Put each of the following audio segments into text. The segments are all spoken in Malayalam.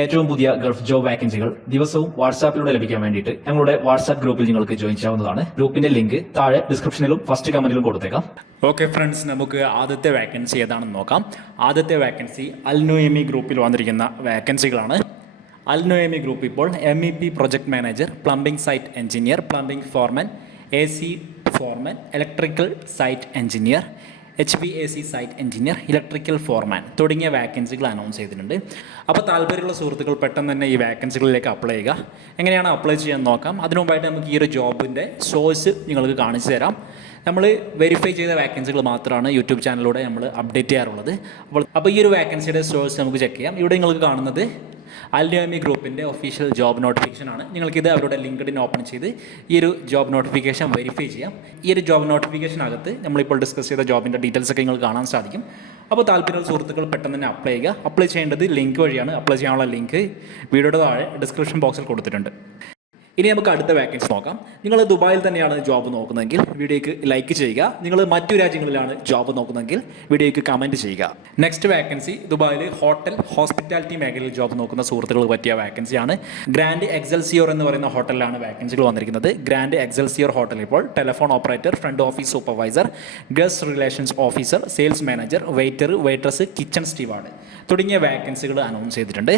ഏറ്റവും പുതിയ ഗൾഫ് ജോബ് വാക്കൻസികൾ ദിവസവും വാട്സാപ്പിലൂടെ ലഭിക്കാൻ വേണ്ടിയിട്ട് ഞങ്ങളുടെ വാട്സാപ്പ് ഗ്രൂപ്പിൽ നിങ്ങൾക്ക് ജോയിൻ ചെയ്യാവുന്നതാണ്. ഗ്രൂപ്പിന്റെ ലിങ്ക് താഴെ ഡിസ്ക്രിപ്ഷനിലും ഫസ്റ്റ് കമന്റിലും കൊടുത്തേക്കാം. ഓക്കെ ഫ്രണ്ട്സ് നമുക്ക് ആദ്യത്തെ വാക്കൻസി ഏതാണെന്ന് നോക്കാം. ആദ്യത്തെ വാക്കൻസി അൽനോയമി ഗ്രൂപ്പിൽ വന്നിരിക്കുന്ന വാക്കൻസികളാണ് അൽനോയമി ഗ്രൂപ്പ് ഇപ്പോൾ M E P project manager plumbing site engineer plumbing foreman A C foreman electrical site engineer H B A C site engineer electrical foreman തുടങ്ങിയ വാക്കൻസികൾ അനൗൺസ് ചെയ്തിട്ടുണ്ട്. അപ്പോൾ താല്പര്യമുള്ള സുഹൃത്തുക്കൾ പെട്ടെന്ന് തന്നെ ഈ വാക്കൻസികളിലേക്ക് അപ്ലൈ ചെയ്യുക. എങ്ങനെയാണ് അപ്ലൈ ചെയ്യാൻ നോക്കാം. അതിനു മുമ്പായിട്ട് നമുക്ക് ഈ ഒരു ജോബിന്റെ സോഴ്സ് നിങ്ങൾക്ക് കാണിച്ചു തരാം. നമ്മൾ വെരിഫൈ ചെയ്ത വാക്കൻസികൾ മാത്രമാണ് യൂട്യൂബ് ചാനലിലൂടെ നമ്മൾ അപ്ഡേറ്റ് ചെയ്യാറുള്ളത്. അപ്പോൾ അപ്പോൾ ഈ ഒരു വാക്കൻസിയുടെ സോഴ്സ് നമുക്ക് ചെക്ക് ചെയ്യാം. ഇവിടെ നിങ്ങൾക്ക് കാണുന്നത് അൽനിയമി ഗ്രൂപ്പിന്റെ ഒഫീഷ്യൽ ജോബ് നോട്ടിഫിക്കേഷൻ ആണ്. നിങ്ങൾക്കിത് അവരുടെ ലിങ്ക്ഡിൻ ഓപ്പൺ ചെയ്ത് ഈ ഒരു ജോബ് നോട്ടിഫിക്കേഷൻ വെരിഫൈ ചെയ്യാം. ഈ ഒരു ജോബ് നോട്ടിഫിക്കേഷനകത്ത് നമ്മളിപ്പോൾ ഡിസ്കസ് ചെയ്ത ജോബിന്റെ ഡീറ്റെയിൽസ് ഒക്കെ നിങ്ങൾക്ക് കാണാൻ സാധിക്കും. അപ്പോൾ താല്പര്യമുള്ള സുഹൃത്തുക്കൾ പെട്ടെന്ന് തന്നെ അപ്ലൈ ചെയ്യുക. അപ്ലൈ ചെയ്യേണ്ടത് ലിങ്ക് വഴിയാണ്. അപ്ലൈ ചെയ്യാനുള്ള ലിങ്ക് വീഡിയോയുടെ താഴെ ഡിസ്ക്രിപ്ഷൻ ബോക്സിൽ കൊടുത്തിട്ടുണ്ട്. ഇനി നമുക്ക് അടുത്ത വാക്കൻസി നോക്കാം. നിങ്ങൾ ദുബായിൽ തന്നെയാണ് ജോബ് നോക്കുന്നതെങ്കിൽ വീഡിയോയ്ക്ക് ലൈക്ക് ചെയ്യുക. നിങ്ങൾ മറ്റു രാജ്യങ്ങളിലാണ് ജോബ് നോക്കുന്നതെങ്കിൽ വീഡിയോയ്ക്ക് കമന്റ് ചെയ്യുക. നെക്സ്റ്റ് വാക്കൻസി ദുബായിൽ ഹോട്ടൽ ഹോസ്പിറ്റാലിറ്റി മേഖലയിൽ ജോബ് നോക്കുന്ന സുഹൃത്തുക്കൾ പറ്റിയ വാക്കൻസിയാണ് ഗ്രാൻഡ് എക്സൽസിയോർ എന്ന് പറയുന്ന ഹോട്ടലിലാണ് വാക്കൻസികൾ വന്നിരിക്കുന്നത്. ഗ്രാൻഡ് എക്സൽസിയോർ ഹോട്ടൽ ഇപ്പോൾ telephone operator front office supervisor guest relations officer sales manager waiter waiters kitchen steward തുടങ്ങിയ വാക്കൻസികൾ അനൗൺസ് ചെയ്തിട്ടുണ്ട്.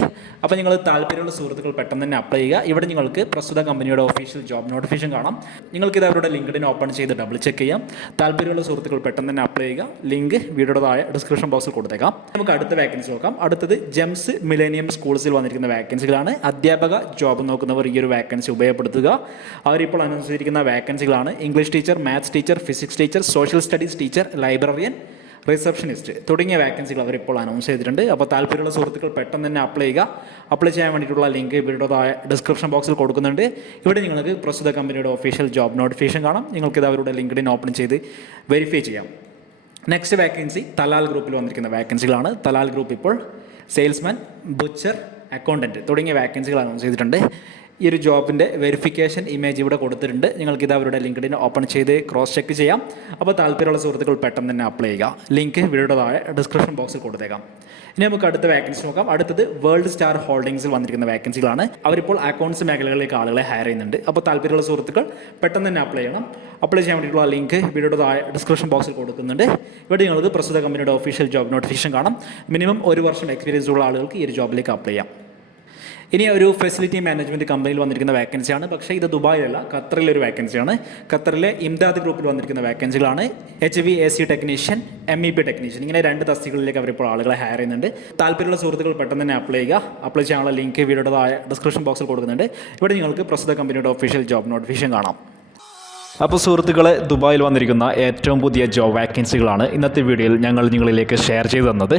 അപ്പോൾ നിങ്ങൾ താല്പര്യമുള്ള സുഹൃത്തുക്കൾ പെട്ടെന്ന് തന്നെ അപ്ലൈ ചെയ്യുക. ഇവിടെ നിങ്ങൾക്ക് പ്രസ്തുത കമ്പനിയുടെ ഒഫീഷ്യൽ ജോബ് നോട്ടിഫിക്കേഷൻ കാണാം. നിങ്ങൾക്കിത് അവരുടെ ലിങ്ക്ഡിൻ ഓപ്പൺ ചെയ്ത് ഡബിൾ ചെക്ക് ചെയ്യാം. താല്പര്യമുള്ള സുഹൃത്തുക്കൾ പെട്ടെന്ന് തന്നെ അപ്ലൈ ചെയ്യുക. ലിങ്ക് വീഡിയോയുടെ താഴെ ഡിസ്ക്രിപ്ഷൻ ബോക്സിൽ കൊടുത്തേക്കാം. നമുക്ക് അടുത്ത വാക്കൻസി നോക്കാം. അടുത്തത് ജെംസ് മിലേനിയം സ്കൂൾസിൽ വന്നിരിക്കുന്ന വാക്കൻസികളാണ് അധ്യാപക ജോബ് നോക്കുന്നവർ ഈ ഒരു വാക്കൻസി ഉപയോഗപ്പെടുത്തുക. അവരിപ്പോൾ അനൗൺസ് ചെയ്തിരിക്കുന്ന വാക്കൻസികളാണ് English teacher maths teacher physics teacher social studies teacher librarian receptionist തുടങ്ങിയ വാക്കൻസികൾ അവരിപ്പോൾ അനൗൺസ് ചെയ്തിട്ടുണ്ട്. അപ്പോൾ താല്പര്യമുള്ള സുഹൃത്തുക്കൾ പെട്ടെന്ന് തന്നെ അപ്ലൈ ചെയ്യുക. അപ്ലൈ ചെയ്യാൻ വേണ്ടിയിട്ടുള്ള ലിങ്ക് ഇവരുടെ താഴെ ഡിസ്ക്രിപ്ഷൻ ബോക്സിൽ കൊടുക്കുന്നുണ്ട്. ഇവിടെ നിങ്ങൾക്ക് പ്രസ്തുത കമ്പനിയുടെ ഒഫീഷ്യൽ ജോബ് നോട്ടിഫിക്കേഷൻ കാണാം. നിങ്ങൾക്കിത് അവരുടെ ലിങ്ക്ഡിൻ ഓപ്പൺ ചെയ്ത് വെരിഫൈ ചെയ്യാം. നെക്സ്റ്റ് വാക്കൻസി തലാൽ ഗ്രൂപ്പിൽ വന്നിരിക്കുന്ന വാക്കൻസികളാണ് തലാൽ ഗ്രൂപ്പ് ഇപ്പോൾ സെയിൽസ്മാൻ ബുച്ചർ അക്കൗണ്ടന്റ് തുടങ്ങിയ വാക്കൻസികൾ അനൗൺസ് ചെയ്തിട്ടുണ്ട്. ഈ ഒരു ജോബിന്റെ വെരിഫിക്കേഷൻ ഇമേജ് ഇവിടെ കൊടുത്തിട്ടുണ്ട്. നിങ്ങൾക്കിത് അവരുടെ ലിങ്ക്ഡിൻ ഓപ്പൺ ചെയ്ത് ക്രോസ് ചെക്ക് ചെയ്യാം. അപ്പോൾ താല്പര്യമുള്ള സുഹൃത്തുക്കൾ പെട്ടെന്ന് തന്നെ അപ്ലൈ ചെയ്യുക. ലിങ്ക് വീഡിയോയുടെ താഴെ ഡിസ്ക്രിപ്ഷൻ ബോക്സിൽ കൊടുത്തേക്കാം. ഇനി നമുക്ക് അടുത്ത വേക്കൻസി നോക്കാം. അടുത്തത് വേൾഡ് സ്റ്റാർ ഹോൾഡിംഗ്സിൽ വന്നിരിക്കുന്ന വേക്കൻസികളാണ് അവരിപ്പോൾ അക്കൗണ്ട്സ് മേഖലകളിലേക്ക് ആളുകളെ ഹയർ ചെയ്യുന്നുണ്ട്. അപ്പോൾ താല്പര്യമുള്ള സുഹൃത്തുക്കൾ പെട്ടെന്ന് തന്നെ അപ്ലൈ ചെയ്യണം. അപ്ലൈ ചെയ്യാൻ വേണ്ടിയിട്ടുള്ള ലിങ്ക് വീഡിയോയുടെ താഴെ ഡിസ്ക്രിപ്ഷൻ ബോക്സിൽ കൊടുക്കുന്നുണ്ട്. ഇവിടെ നിങ്ങൾക്ക് പ്രസ്തുത കമ്പനിയുടെ ഒഫീഷ്യൽ ജോബ് നോട്ടിഫിക്കേഷൻ കാണാം. മിനിമം ഒരു വർഷം എക്സ്പീരിയൻസ് ഉള്ള ആളുകൾക്ക് ഈ ഒരു ജോബിലേക്ക് അപ്ലൈ ചെയ്യാം. ഇനി ഒരു ഫെസിലിറ്റി മാനേജ്മെന്റ് കമ്പനിയിൽ വന്നിരിക്കുന്ന വാക്കൻസിയാണ് പക്ഷേ ഇത് ദുബായിലല്ല ഖത്തറിലെ ഒരു വാക്കൻസിയാണ് ഖത്തറിലെ ഇംദാദ് ഗ്രൂപ്പിൽ വന്നിരിക്കുന്ന വാക്കൻസികളാണ് H V A C technician M E P technician ഇങ്ങനെ രണ്ട് തസ്തികളിലേക്ക് അവരിപ്പോൾ ആളുകളെ ഹയർ ചെയ്യുന്നുണ്ട്. താല്പര്യമുള്ള സുഹൃത്തുക്കൾ പെട്ടെന്ന് തന്നെ അപ്ലൈ ചെയ്യുക. അപ്ലൈ ചെയ്യാനുള്ള ലിങ്ക് വീഡിയോയുടെ ഡിസ്ക്രിപ്ഷൻ ബോക്സിൽ കൊടുക്കുന്നുണ്ട്. ഇവിടെ നിങ്ങൾക്ക് പ്രസ്തുത കമ്പനിയുടെ ഒഫീഷ്യൽ ജോബ് നോട്ടിഫിക്കേഷൻ കാണാം. അപ്പോൾ സുഹൃത്തുക്കളെ ദുബായിൽ വന്നിരിക്കുന്ന ഏറ്റവും പുതിയ ജോബ് വാക്കൻസികളാണ് ഇന്നത്തെ വീഡിയോയിൽ ഞങ്ങൾ നിങ്ങളിലേക്ക് ഷെയർ ചെയ്തു തന്നത്.